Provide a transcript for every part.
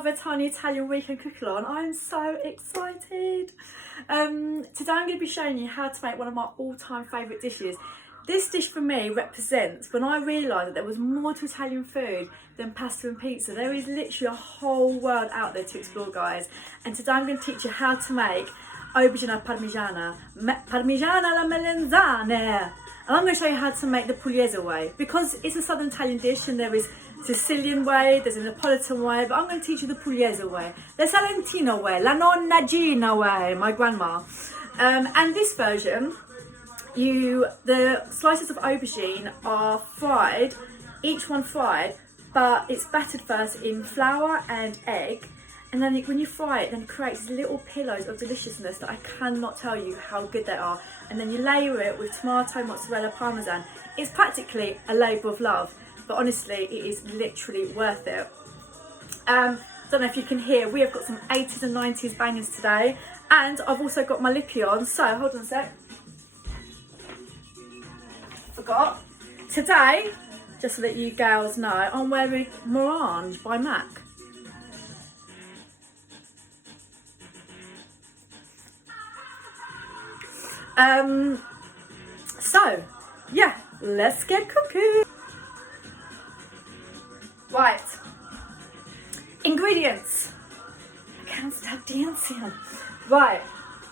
another tiny Italian weekend cook along. I'm so excited. Today I'm going to be showing you how to make one of my all-time favourite dishes. This dish for me represents when I realised that there was more to Italian food than pasta and pizza. There is literally a whole world out there to explore, guys. And today I'm going to teach you how to make aubergine parmigiana, parmigiana alla melanzane. And I'm going to show you how to make the pugliese way, because it's a southern Italian dish and there is Sicilian way, there's a Neapolitan way, but I'm going to teach you the pugliese way, the Salentino way, la nonna Gina way, my grandma. And this version, the slices of aubergine are fried, each one fried, but it's battered first in flour and egg. And then when you fry it, then it creates little pillows of deliciousness that I cannot tell you how good they are. And then you layer it with tomato, mozzarella, parmesan. It's practically a labour of love, but honestly, it is literally worth it. Don't know if you can hear, we have got some 80s and 90s bangers today. And I've also got my lippy on, so hold on a sec. Forgot. Today, just so that you girls know, I'm wearing Morange by MAC. So yeah, let's get cooking. Right, ingredients. I can't stop dancing. Right,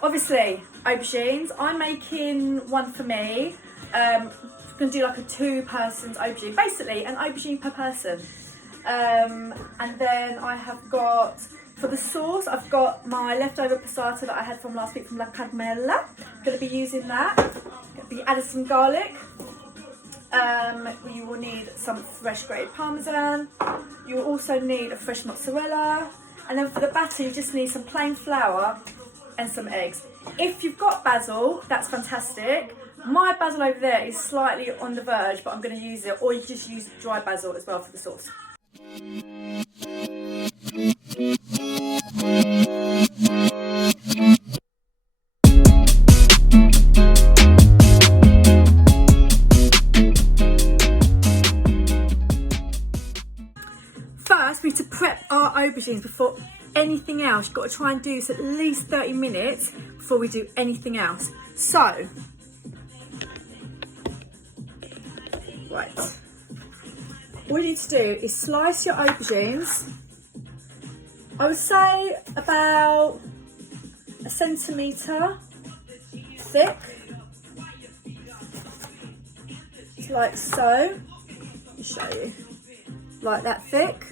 obviously aubergines. I'm making one for me. I'm gonna do like a 2-person's aubergine, basically an aubergine per person. And then I have got, for the sauce, I've got my leftover passata that I had from last week from La Carmela. I'm going to be using that. Going to be adding some garlic. You will need some fresh grated parmesan. You will also need a fresh mozzarella. And then for the batter, you just need some plain flour and some eggs. If you've got basil, that's fantastic. My basil over there is slightly on the verge, but I'm going to use it. Or you can just use dry basil as well for the sauce. First, we need to prep our aubergines before anything else. You've got to try and do this at least 30 minutes before we do anything else. So, right. All you need to do is slice your aubergines. I would say about 1 centimetre thick, like so. Let me show you, like that thick.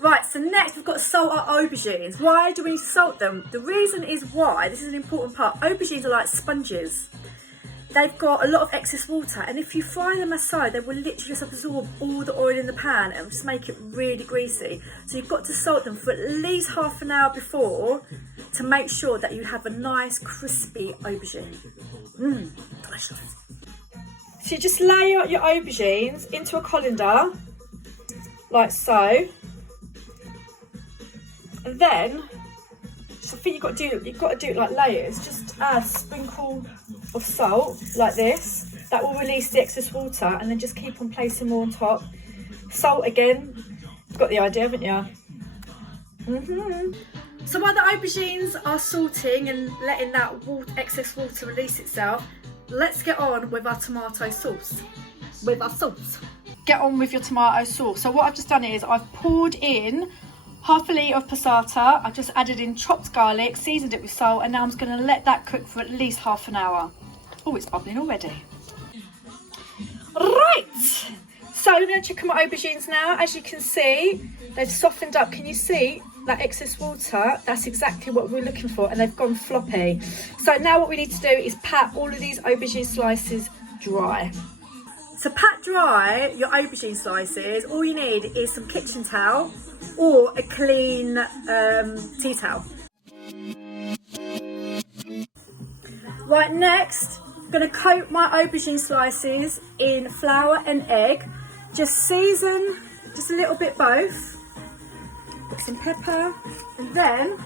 Right, so next we've got to salt our aubergines. Why do we need to salt them? The reason is why, this is an important part, aubergines are like sponges. They've got a lot of excess water, and if you fry them as so, they will literally just absorb all the oil in the pan and just make it really greasy. So you've got to salt them for at least half an hour before to make sure that you have a nice crispy aubergine. Delicious. So you just lay out your aubergines into a colander, like so. And then, so I think you've got to do it like layers. Just add a sprinkle of salt like this. That will release the excess water, and then just keep on placing more on top. Salt again. You've got the idea, haven't you? So while the aubergines are salting and letting that excess water release itself, let's get on with our tomato sauce. Get on with your tomato sauce. So what I've just done is I've poured in half a litre of passata. I've just added in chopped garlic, seasoned it with salt, and now I'm just going to let that cook for at least half an hour. Oh, it's bubbling already. Right, so I'm going to check on my aubergines now. As you can see, they've softened up. Can you see that excess water? That's exactly what we're looking for, and they've gone floppy. So now what we need to do is pat all of these aubergine slices dry. To pat dry your aubergine slices, all you need is some kitchen towel or a clean tea towel. Right, next, I'm going to coat my aubergine slices in flour and egg. Just season, just a little bit both. Put some pepper, and then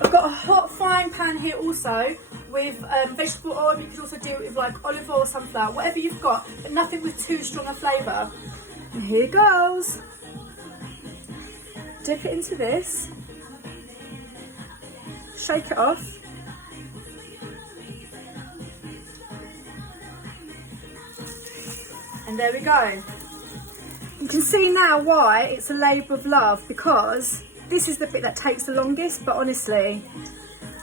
I've got a hot frying pan here also with vegetable oil. You can also do it with like olive oil or sunflower, whatever you've got, but nothing with too strong a flavour. And here it goes. Dip it into this. Shake it off. And there we go. You can see now why it's a labour of love, because this is the bit that takes the longest, but honestly,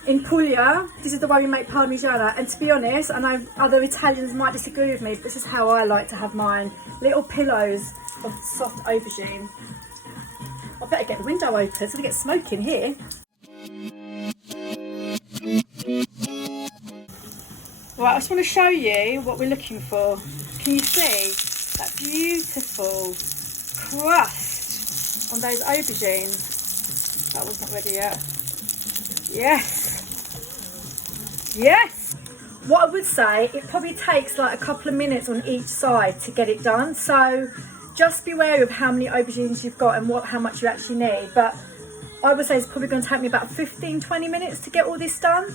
in Puglia, this is the way we make Parmigiana, and to be honest, I know other Italians might disagree with me, but this is how I like to have mine. Little pillows of soft aubergine. I better get the window open, it's going to get smoky in here. Right, I just want to show you what we're looking for. Can you see that beautiful crust on those aubergines? That wasn't ready yet. Yes! Yes! What I would say, it probably takes like a couple of minutes on each side to get it done. So just be wary of how many aubergines you've got and how much you actually need. But I would say it's probably going to take me about 15-20 minutes to get all this done.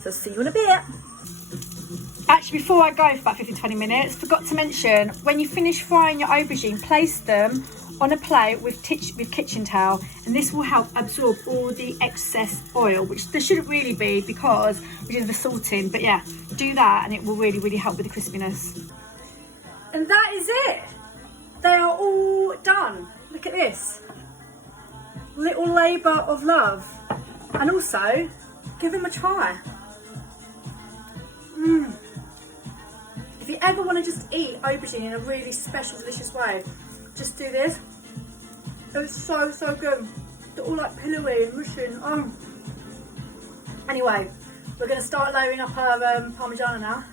So see you in a bit. Actually, before I go for about 15-20 minutes, forgot to mention, when you finish frying your aubergine, place them on a plate with kitchen towel, and this will help absorb all the excess oil, which there shouldn't really be because we did the salting, but yeah, do that and it will really help with the crispiness. And that is it. They are all done. Look at this. Little labour of love. And also, give them a try. If you ever want to just eat aubergine in a really special, delicious way, just do this. It's so good. They're all like pillowy and mushy and Anyway, we're going to start layering up our Parmigiana now.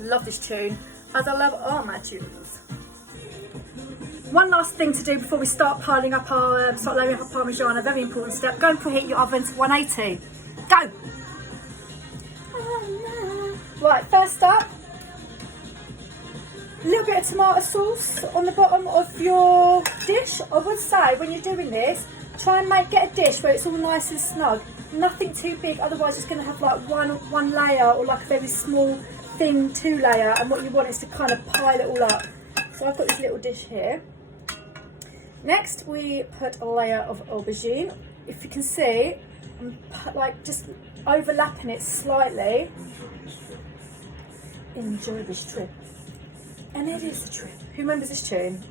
Love this tune, as I love all my tunes. One last thing to do before we start piling up our, start layering up our Parmigiana, very important step. Go and preheat your oven to 180. Go! Right, first up, a little bit of tomato sauce on the bottom of your dish. I would say when you're doing this, try and get a dish where it's all nice and snug. Nothing too big, otherwise it's going to have like one layer or like a very small thin 2 layer, and what you want is to kind of pile it all up. So I've got this little dish here. Next we put a layer of aubergine. If you can see, I'm like just overlapping it slightly. Enjoy this trip. And it is a trip. Who remembers this tune?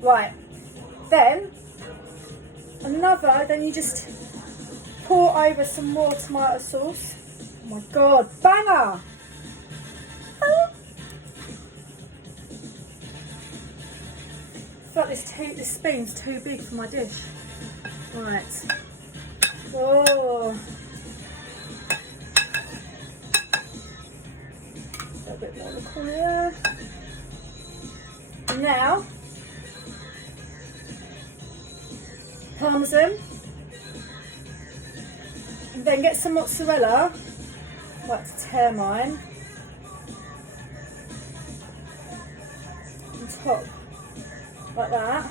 Right, then you just pour over some more tomato sauce. Oh my god, banger! I feel like this spoon's too big for my dish. Right. Oh. A bit more in the corner. Now, parmesan. And then get some mozzarella. I like to tear mine. On top. Like that.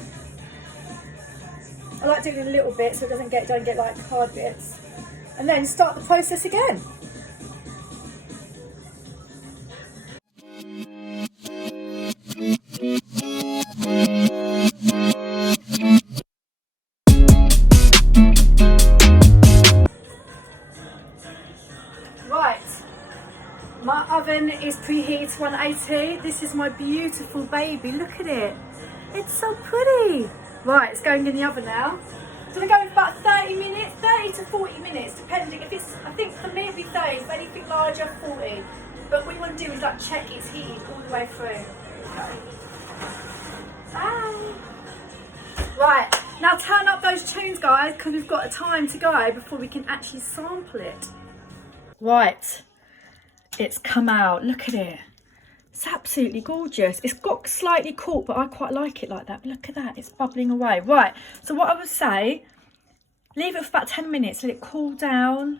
I like doing it a little bit so it don't get like hard bits. And then start the process again. Right, my oven is preheated to 180. This is my beautiful baby, look at it. It's so pretty. Right, it's going in the oven now. It's going to go in for about 30 minutes, 30 to 40 minutes, depending. If it's, I think for me it'll be 30, if anything larger, 40. But what you want to do is like check it's heated all the way through. Okay. Bye. Right, now turn up those tunes, guys, because we've got a time to go before we can actually sample it. Right, it's come out, look at it. It's absolutely gorgeous. It's got slightly caught, but I quite like it like that. But look at that, it's bubbling away. Right, so what I would say, leave it for about 10 minutes, let it cool down,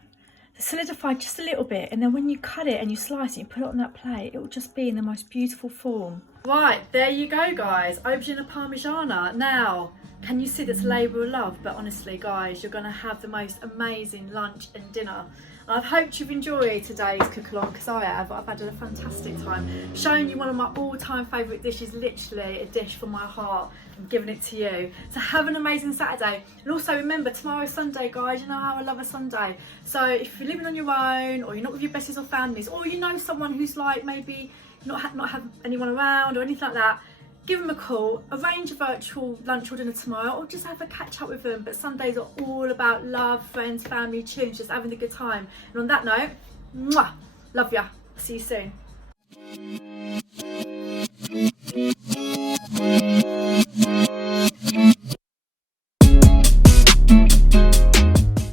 solidify just a little bit, and then when you cut it and you slice it and put it on that plate, it will just be in the most beautiful form. Right, there you go, guys. Aubergine Parmigiana. Now, can you see that's labour of love? But honestly, guys, you're going to have the most amazing lunch and dinner. And I've hoped you've enjoyed today's cook along, because I have. I've had a fantastic time showing you one of my all-time favourite dishes, literally a dish from my heart, and giving it to you. So have an amazing Saturday, and also remember, tomorrow's Sunday, guys. You know how I love a Sunday. So if you're living on your own, or you're not with your besties or families, or you know someone who's like maybe not have anyone around or anything like that, give them a call, arrange a virtual lunch or dinner tomorrow, or just have a catch up with them. But Sundays are all about love, friends, family, tunes, just having a good time. And on that note, mwah, love ya. See you soon.